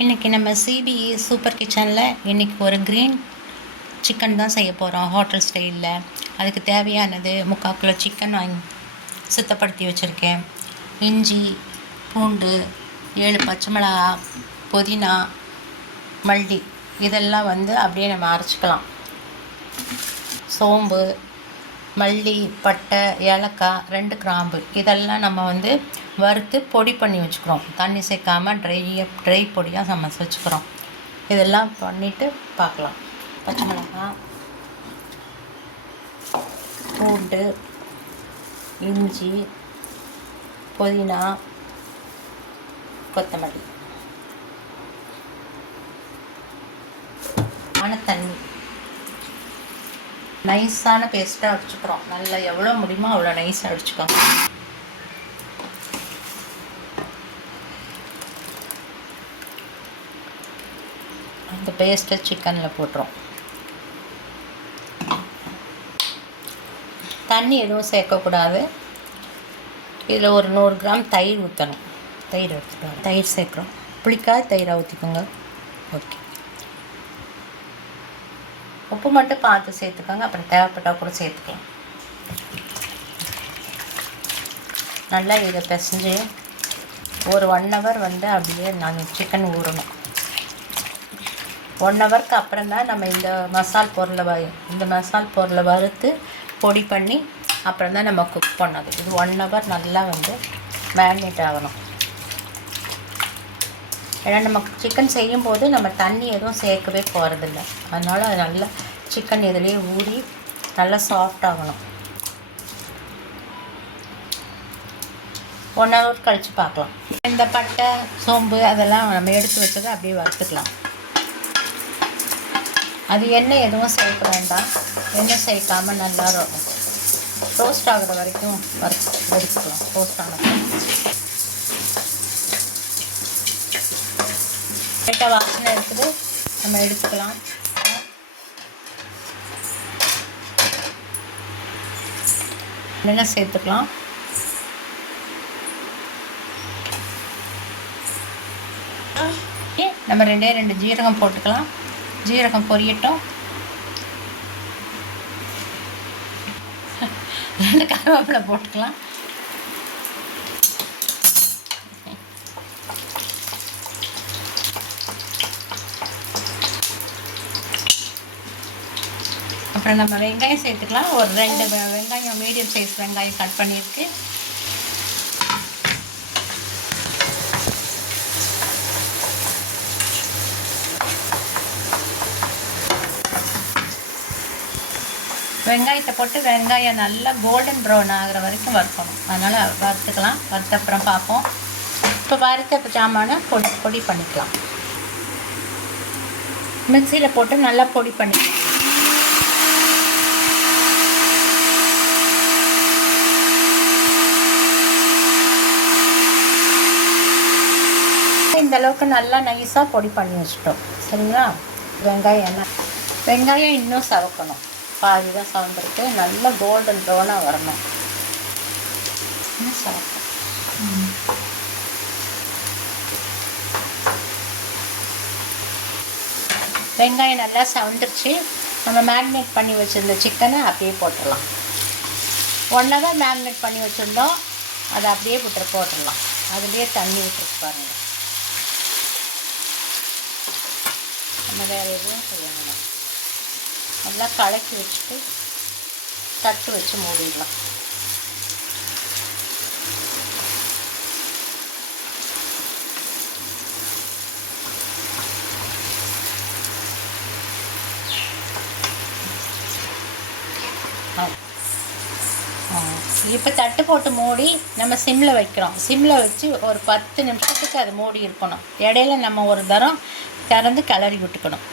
இன்றைக்கி நம்ம CBE super கிச்சனில் இன்றைக்கி ஒரு க்ரீன் சிக்கன் தான் செய்ய போகிறோம் ஹோட்டல் ஸ்டைலில். அதுக்கு தேவையானது 3/4 கிலோ சிக்கன் வாங்கி சுத்தப்படுத்தி வச்சுருக்கேன். இஞ்சி, பூண்டு, 7 பச்சை மிளகா, புதினா, மல்லி இதெல்லாம் அப்படியே நம்ம அரைச்சிக்கலாம். சோம்பு, மல்லி, பட்டை, ஏலக்காய், 2 கிராம்பு இதெல்லாம் நம்ம வறுத்து பொடி பண்ணி வச்சுக்கிறோம். தண்ணி சேர்க்காமல் ட்ரை பொடியாக சமைச்சு வச்சுக்கிறோம். இதெல்லாம் பண்ணிவிட்டு பார்க்கலாம். பச்சை மிளகாய், பூண்டு, இஞ்சி, புதினா, கொத்தமல்லி, தண்ணி, நைஸான பேஸ்ட்டாக அடிச்சுக்கிறோம். நல்லா எவ்வளோ முடியுமோ அவ்வளோ நைஸாக அடிச்சுக்கோங்க. அந்த பேஸ்ட்டை சிக்கனில் போட்டுரும். தண்ணி எதுவும் சேர்க்கக்கூடாது. இதில் ஒரு 100 கிராம் தயிர் ஊற்றணும். தயிர் சேர்க்குறோம். புளிக்காய் தயிரை ஊற்றிக்கோங்க. ஓகே, உப்பு மட்டும் பார்த்து சேர்த்துக்கோங்க. அப்புறம் தேவைப்பட்டால் கூட சேர்த்துக்கலாம். நல்லா இதை பிசைஞ்சு ஒரு 1 ஹவர் அப்படியே நாங்கள் சிக்கன் ஊறணும். 1 ஹவருக்கு அப்புறம் தான் நம்ம இந்த மசால் பொருளை வறுத்து பொடி பண்ணி அப்புறம் தான் நம்ம குக் பண்ணது. இது 1 ஹவர் நல்லா மேரினேட் ஆகணும். ஏன்னா நம்ம சிக்கன் செய்யும்போது நம்ம தண்ணி எதுவும் சேர்க்கவே போகிறதில்ல. அதனால் அது நல்லா சிக்கன் இதிலே ஊறி நல்லா சாஃப்ட் ஆகணும். 1 ஹவர் கழித்து பார்க்கலாம். இந்த பட்டை, சோம்பு அதெல்லாம் நம்ம எடுத்து வச்சதை அப்படியே வறுத்துக்கலாம். அது எண்ணெய் எதுவும் சேர்க்க வேண்டாம். எண்ணெய் சேர்க்காமல் நல்லா ரோஸ்ட் ஆகிற வரைக்கும் எடுத்துக்கலாம். ரோஸ்ட் ஆனது வாசனை எடுத்துட்டு நம்ம எடுத்துக்கலாம். எண்ணெய் சேர்த்துக்கலாம். நம்ம 2 ஜீரகம் போட்டுக்கலாம். ஜீரகம் பொரியட்டும். 2 கருவேப்பிலை போட்டுக்கலாம். அப்புறம் நம்ம வெங்காயம் சேர்த்துக்கலாம். ஒரு 2 வெங்காயம், மீடியம் சைஸ் வெங்காயம் கட் பண்ணியிருக்கு. வெங்காயத்தை போட்டு வெங்காயம் நல்லா கோல்டன் ப்ரௌன் ஆகிற வரைக்கும் வறுக்கணும். அதனால் வறுத்துக்கலாம். வறுத்த அப்புறம் பார்ப்போம். இப்போ வறுத்த ஜாமானை பொடி பண்ணிக்கலாம். மிக்சியில் போட்டு நல்லா பொடி பண்ணிக்கலாம். இந்த அளவுக்கு நல்லா நைஸாக பொடி பண்ணி வச்சுட்டோம். சரிங்களா? வெங்காயம் இன்னும் சவக்கணும். பாதி தான் சவந்திருக்கு. நல்லா கோல்டன் ப்ரௌனாக வரணும். இன்னும் சவக்கும். வெங்காயம் நல்லா சவந்துருச்சு. நம்ம மேரினேட் பண்ணி வச்சுருந்த சிக்கனை அப்படியே போட்டுடலாம். 1 ஹவர் மேரினேட் பண்ணி வச்சுருந்தோம். அதை அப்படியே போட்டுடலாம். அதுலேயே தண்ணி விட்டுருக்கு பாருங்கள். நம்ம வேறு எதுவும் செய்யணும். நல்லா கலக்கி வச்சுட்டு தட்டு வச்சு மூடிடலாம். இப்போ தட்டு போட்டு மூடி நம்ம சிம்மில் வைக்கிறோம். சிம்மில் வச்சு ஒரு 10 நிமிஷத்துக்கு அது மூடி இருக்கணும். இடையில நம்ம ஒரு தரம் திறந்து கிளறி விட்டுக்கணும்.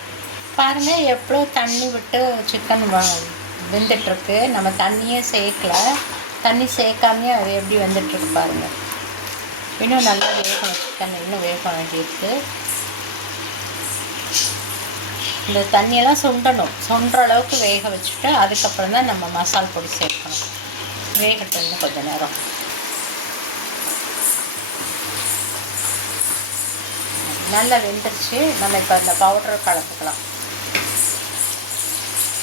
பாருங்கள் எவ்வளோ தண்ணி விட்டு சிக்கன் வெந்துட்டுருக்கு. நம்ம தண்ணியே சேர்க்கல. தண்ணி சேர்க்காமையே அது எப்படி வெந்துட்டுருக்கு பாருங்கள். இன்னும் நல்லா வேகணும். சிக்கன் இன்னும் வேக வேண்டியிருக்கு. இந்த தண்ணியெல்லாம் சுண்டுற அளவுக்கு வேக வச்சுட்டு அதுக்கப்புறம் தான் நம்ம மசால் பொடி சேர்க்கணும். வேகட்டும் கொஞ்சம் நேரம். நல்லா வெந்துருச்சு. நம்ம இப்போ இந்த பவுடரை கலந்துக்கலாம்.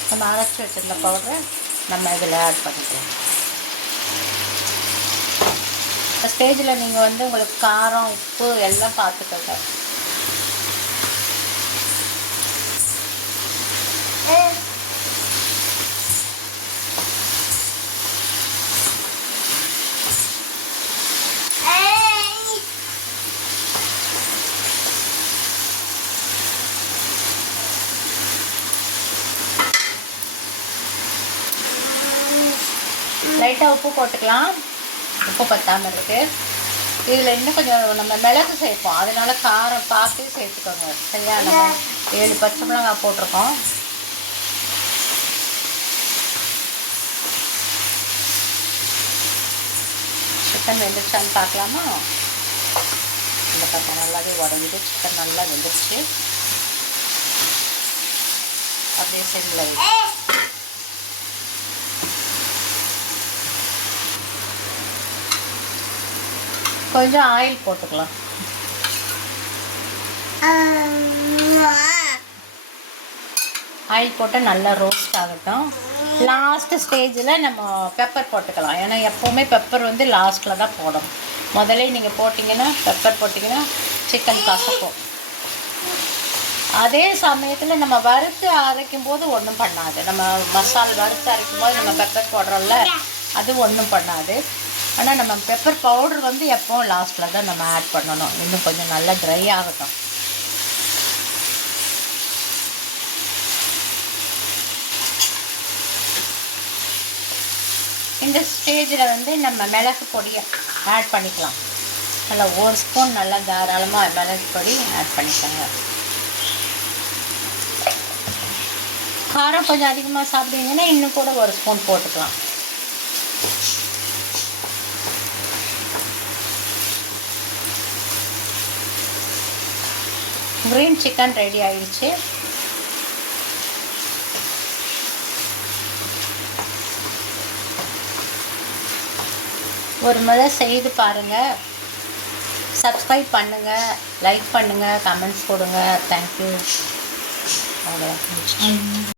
நம்ம அரைச்சி வச்சிருந்த பவுடரை நம்ம இதில் ஆட் பண்ணிக்கலாம். இந்த ஸ்டேஜில் நீங்கள் வந்து உங்களுக்கு காரம், உப்பு எல்லாம் பார்த்துக்கோங்க. லைட்டாக உப்பு போட்டுக்கலாம். உப்பு பத்தாமல் இருக்குது. இதில் இன்னும் கொஞ்சம் நம்ம மிளகு சேர்ப்போம், அதனால காரம் பார்த்து சேர்த்துக்கோங்க. சரியா? நம்ம 7 பச்சை மிளகாய் போட்டிருக்கோம். சிக்கன் வெந்துருச்சான்னு பார்க்கலாமா? இந்த பக்கம் நல்லாவே உடஞ்சிட்டு சிக்கன் நல்லா வெந்துருச்சு. அப்படியே சிம்மில் வைக்க கொஞ்சம் ஆயில் போட்டுக்கலாம். ஆயில் போட்டு நல்லா ரோஸ்ட் ஆகட்டும். லாஸ்ட்டு ஸ்டேஜில் நம்ம பெப்பர் போட்டுக்கலாம். ஏன்னா எப்போவுமே பெப்பர் வந்து லாஸ்ட்டில் தான் போடணும். முதல்ல நீங்கள் போட்டிங்கன்னா, பெப்பர் போட்டிங்கன்னா சிக்கன் கசக்கும். அதே சமயத்தில் நம்ம வறுத்து அரைக்கும் போது ஒன்றும் பண்ணாது. நம்ம மசாலா வறுத்து அரைக்கும் போது நம்ம பெப்பர் போடுறோம்ல, அது ஒன்றும் பண்ணாது. ஆனால் நம்ம பெப்பர் பவுடர் வந்து எப்போவும் லாஸ்ட்டில் தான் நம்ம ஆட் பண்ணணும். இன்னும் கொஞ்சம் நல்லா ட்ரை ஆகட்டும். இந்த ஸ்டேஜில் வந்து நம்ம மிளகு பொடியை ஆட் பண்ணிக்கலாம். நல்லா 1 ஸ்பூன் நல்லா தாராளமாக மிளகு பொடி ஆட் பண்ணிக்கோங்க. காரம் கொஞ்சம் அதிகமாக சாப்பிடுவீங்கன்னா இன்னும் கூட 1 ஸ்பூன் போட்டுக்கலாம். கிரீன் சிக்கன் ரெடி ஆயிடுச்சு. ஒரு முறை செய்து பாருங்கள். சப்ஸ்கிரைப் பண்ணுங்கள், லைக் பண்ணுங்கள், கமெண்ட்ஸ் கொடுங்க. தேங்க்யூ. அவ்வளோ.